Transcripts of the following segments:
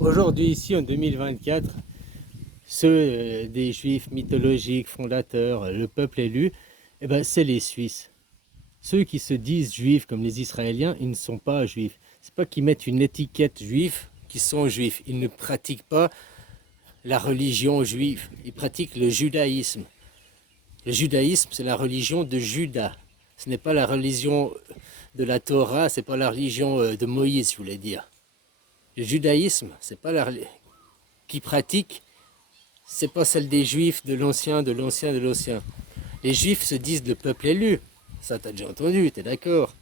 Aujourd'hui, ici en 2024, ceux des juifs mythologiques, fondateurs, le peuple élu, eh ben, c'est les Suisses. Ceux qui se disent juifs comme les Israéliens, ils ne sont pas juifs. C'est pas qu'ils mettent une étiquette juif qu'ils sont juifs. Ils ne pratiquent pas la religion juive. Ils pratiquent le judaïsme. Le judaïsme, c'est la religion de Juda. Ce n'est pas la religion de la Torah, c'est pas la religion de Moïse, je voulais dire. Le judaïsme, c'est pas la qui pratique, c'est pas celle des juifs de l'ancien, de l'ancien, de l'ancien. Les juifs se disent le peuple élu. Ça, t'as déjà entendu, t'es d'accord?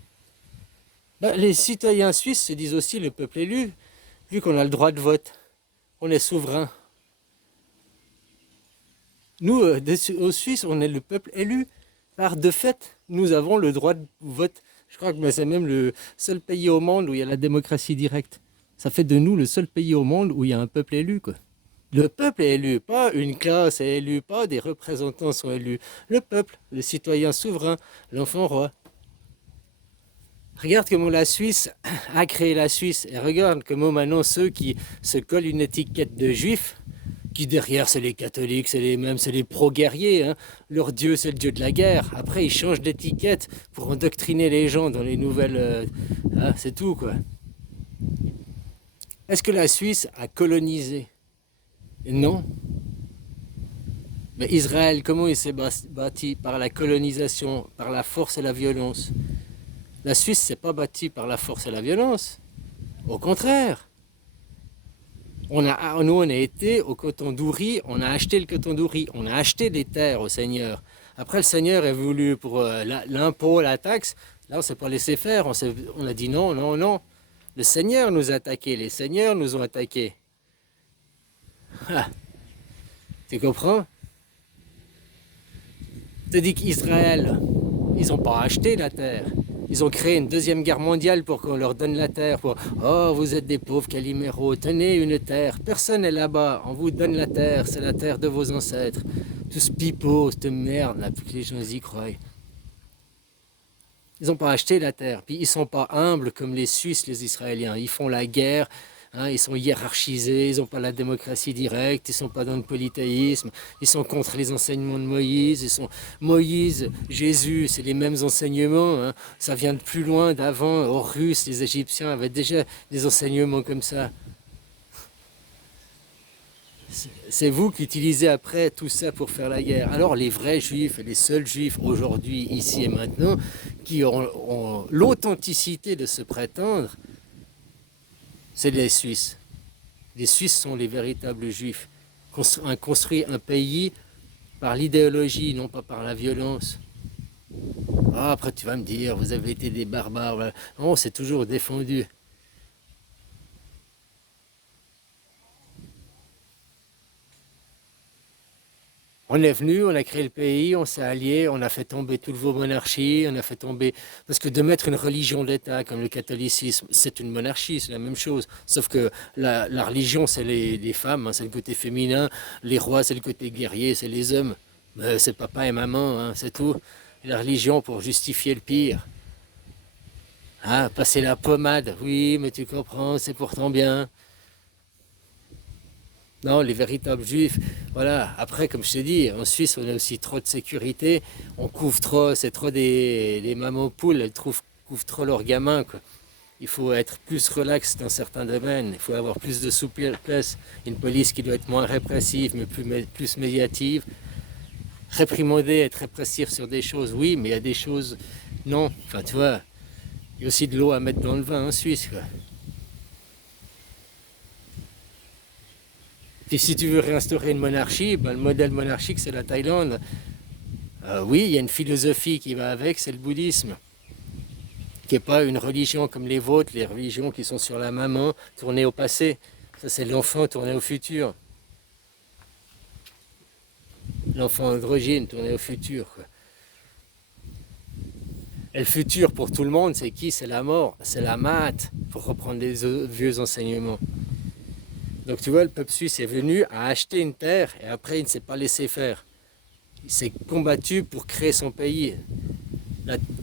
Ben, les citoyens suisses se disent aussi le peuple élu, vu qu'on a le droit de vote. On est souverain. Nous, aux Suisses, on est le peuple élu. Par de fait, nous avons le droit de vote. Je crois que c'est même le seul pays au monde où il y a la démocratie directe. Ça fait de nous le seul pays au monde où il y a un peuple élu, quoi. Le peuple est élu, pas une classe est élue, pas des représentants sont élus. Le peuple, le citoyen souverain, l'enfant roi. Regarde comment la Suisse a créé la Suisse et regarde comment maintenant ceux qui se collent une étiquette de juifs, qui derrière c'est les catholiques, c'est les mêmes, c'est les pro-guerriers, hein. Leur dieu c'est le dieu de la guerre. Après ils changent d'étiquette pour endoctriner les gens dans les nouvelles... hein, c'est tout quoi. Est-ce que la Suisse a colonisé? Non. Mais Israël, comment il s'est bâti? Par la colonisation, par la force et la violence. La Suisse s'est pas bâtie par la force et la violence. Au contraire. Nous, on a été au coton d'Ouri, on a acheté le coton d'Ouri, on a acheté des terres au Seigneur. Après, le Seigneur est voulu pour l'impôt, la taxe. Là, on ne s'est pas laissé faire. On a dit non, non, non. Le Seigneur nous a attaqués, les seigneurs nous ont attaqués. Ah, tu comprends? Je te dis qu'Israël, ils n'ont pas acheté la terre. Ils ont créé une deuxième guerre mondiale pour qu'on leur donne la terre. Oh, vous êtes des pauvres caliméros, tenez une terre. Personne n'est là-bas, on vous donne la terre, c'est la terre de vos ancêtres. Tout ce pipeau, cette merde, là, pour que les gens y croient. Ils n'ont pas acheté la terre. Puis ils ne sont pas humbles comme les Suisses, les Israéliens. Ils font la guerre, hein, ils sont hiérarchisés, ils n'ont pas la démocratie directe, ils ne sont pas dans le polythéisme, ils sont contre les enseignements de Moïse. Moïse, Jésus, c'est les mêmes enseignements. Hein. Ça vient de plus loin, d'avant. Aux Russes, les Égyptiens avaient déjà des enseignements comme ça. C'est vous qui utilisez après tout ça pour faire la guerre. Alors les vrais juifs, les seuls juifs aujourd'hui, ici et maintenant, qui ont l'authenticité de se prétendre, c'est les Suisses. Les Suisses sont les véritables juifs. Construit un pays par l'idéologie, non pas par la violence. Ah, après tu vas me dire, vous avez été des barbares. Non, c'est toujours défendu. On est venu, on a créé le pays, on s'est allié, on a fait tomber toutes vos monarchies, on a fait tomber... Parce que de mettre une religion d'État comme le catholicisme, c'est une monarchie, c'est la même chose. Sauf que la religion, c'est les femmes, hein, c'est le côté féminin, les rois, c'est le côté guerrier, c'est les hommes. Mais c'est papa et maman, hein, c'est tout. Et la religion pour justifier le pire. Ah, passer la pommade, oui, mais tu comprends, c'est pourtant bien. Non, les véritables juifs, voilà. Après, comme je t'ai dit, en Suisse, on a aussi trop de sécurité. On couvre trop, c'est trop des mamans poules, elles couvrent trop leurs gamins, quoi. Il faut être plus relax dans certains domaines. Il faut avoir plus de souplesse. Une police qui doit être moins répressive, mais plus médiative. Réprimander, être répressif sur des choses, oui, mais il y a des choses, non. Enfin, tu vois, il y a aussi de l'eau à mettre dans le vin en Suisse, quoi. Et si tu veux réinstaurer une monarchie, ben, le modèle monarchique, c'est la Thaïlande. Oui, il y a une philosophie qui va avec, c'est le bouddhisme, qui n'est pas une religion comme les vôtres, les religions qui sont sur la maman, tournées au passé. Ça, c'est l'enfant tourné au futur. L'enfant androgyne tourné au futur, quoi. Et le futur pour tout le monde, c'est qui? C'est la mort, c'est la mate, pour reprendre les vieux enseignements. Donc tu vois, le peuple suisse est venu à acheter une terre et après il ne s'est pas laissé faire. Il s'est combattu pour créer son pays.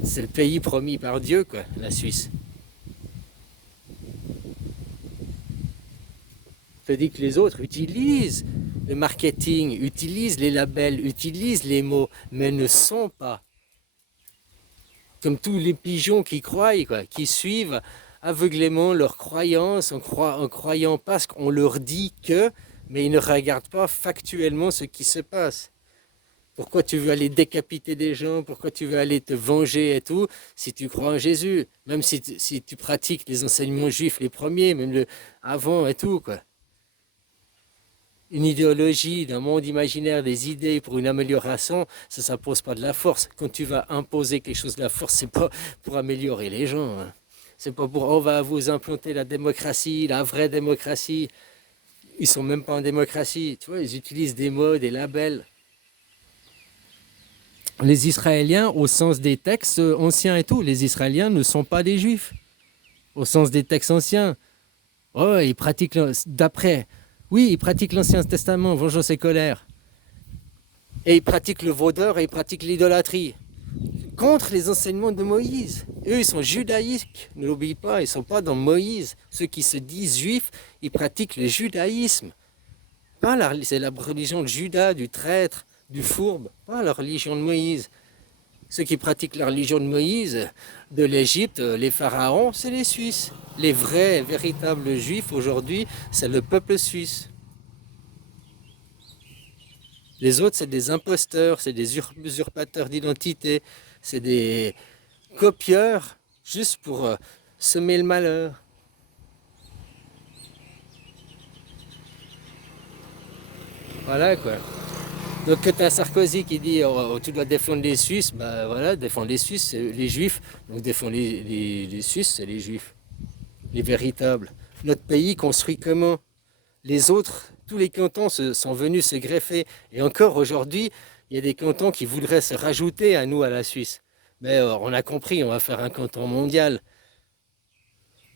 C'est le pays promis par Dieu, quoi, la Suisse. Tandis que les autres utilisent le marketing, utilisent les labels, utilisent les mots, mais ne sont pas. Comme tous les pigeons qui croient, quoi, qui suivent aveuglément leurs croyances en croyant parce qu'on leur dit que, mais ils ne regardent pas factuellement ce qui se passe. Pourquoi tu veux aller décapiter des gens? Pourquoi tu veux aller te venger et tout? Si tu crois en Jésus, même si tu pratiques les enseignements juifs les premiers, même le avant et tout, quoi. Une idéologie, d'un monde imaginaire, des idées pour une amélioration, ça s'impose pas de la force. Quand tu vas imposer quelque chose de la force, c'est pas pour améliorer les gens, hein. C'est pas pour on va vous implanter la démocratie, la vraie démocratie. Ils sont même pas en démocratie. Tu vois, ils utilisent des mots, des labels. Les Israéliens, au sens des textes anciens et tout, les Israéliens ne sont pas des Juifs. Au sens des textes anciens. Oh, ils pratiquent d'après. Oui, ils pratiquent l'Ancien Testament, vengeance et colère. Et ils pratiquent le vaudeur et ils pratiquent l'idolâtrie. Contre les enseignements de Moïse. Eux, ils sont judaïques, ne l'oubliez pas, ils ne sont pas dans Moïse. Ceux qui se disent juifs, ils pratiquent le judaïsme. C'est la religion de Judas, du traître, du fourbe, pas la religion de Moïse. Ceux qui pratiquent la religion de Moïse, de l'Égypte, les pharaons, c'est les Suisses. Les vrais, véritables juifs aujourd'hui, c'est le peuple suisse. Les autres, c'est des imposteurs, c'est des usurpateurs d'identité, c'est des copieurs juste pour semer le malheur. Voilà quoi. Donc quand tu as Sarkozy qui dit oh, tu dois défendre les Suisses, bah voilà, défendre les Suisses, c'est les Juifs. Donc défendre les Suisses, c'est les Juifs. Les véritables. Notre pays construit comment? Les autres, tous les cantons sont venus se greffer. Et encore aujourd'hui, il y a des cantons qui voudraient se rajouter à nous, à la Suisse. Mais on a compris, on va faire un canton mondial.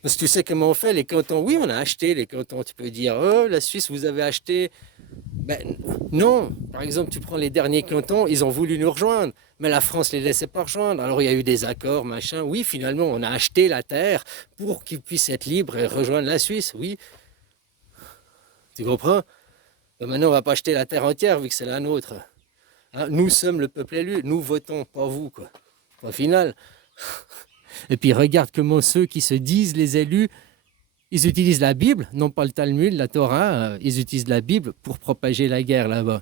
Parce que tu sais comment on fait, les cantons? Oui, on a acheté les cantons. Tu peux dire, oh, la Suisse, vous avez acheté. Ben non, par exemple, tu prends les derniers cantons, ils ont voulu nous rejoindre, mais la France ne les laissait pas rejoindre. Alors il y a eu des accords, machin. Oui, finalement, on a acheté la terre pour qu'ils puissent être libres et rejoindre la Suisse. Oui, tu comprends? Ben maintenant, on ne va pas acheter la terre entière vu que c'est la nôtre. Hein, nous sommes le peuple élu, nous votons, pas vous, quoi. Au final. Et puis regarde comment ceux qui se disent les élus, ils utilisent la Bible, non pas le Talmud, la Torah, ils utilisent la Bible pour propager la guerre là-bas.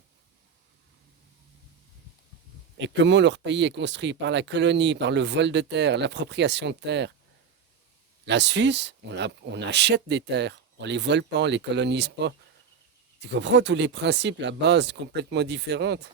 Et comment leur pays est construit? Par la colonie, par le vol de terre, l'appropriation de terre. La Suisse, on achète des terres, on ne les vole pas, on ne les colonise pas. Tu comprends tous les principes, la base complètement différente.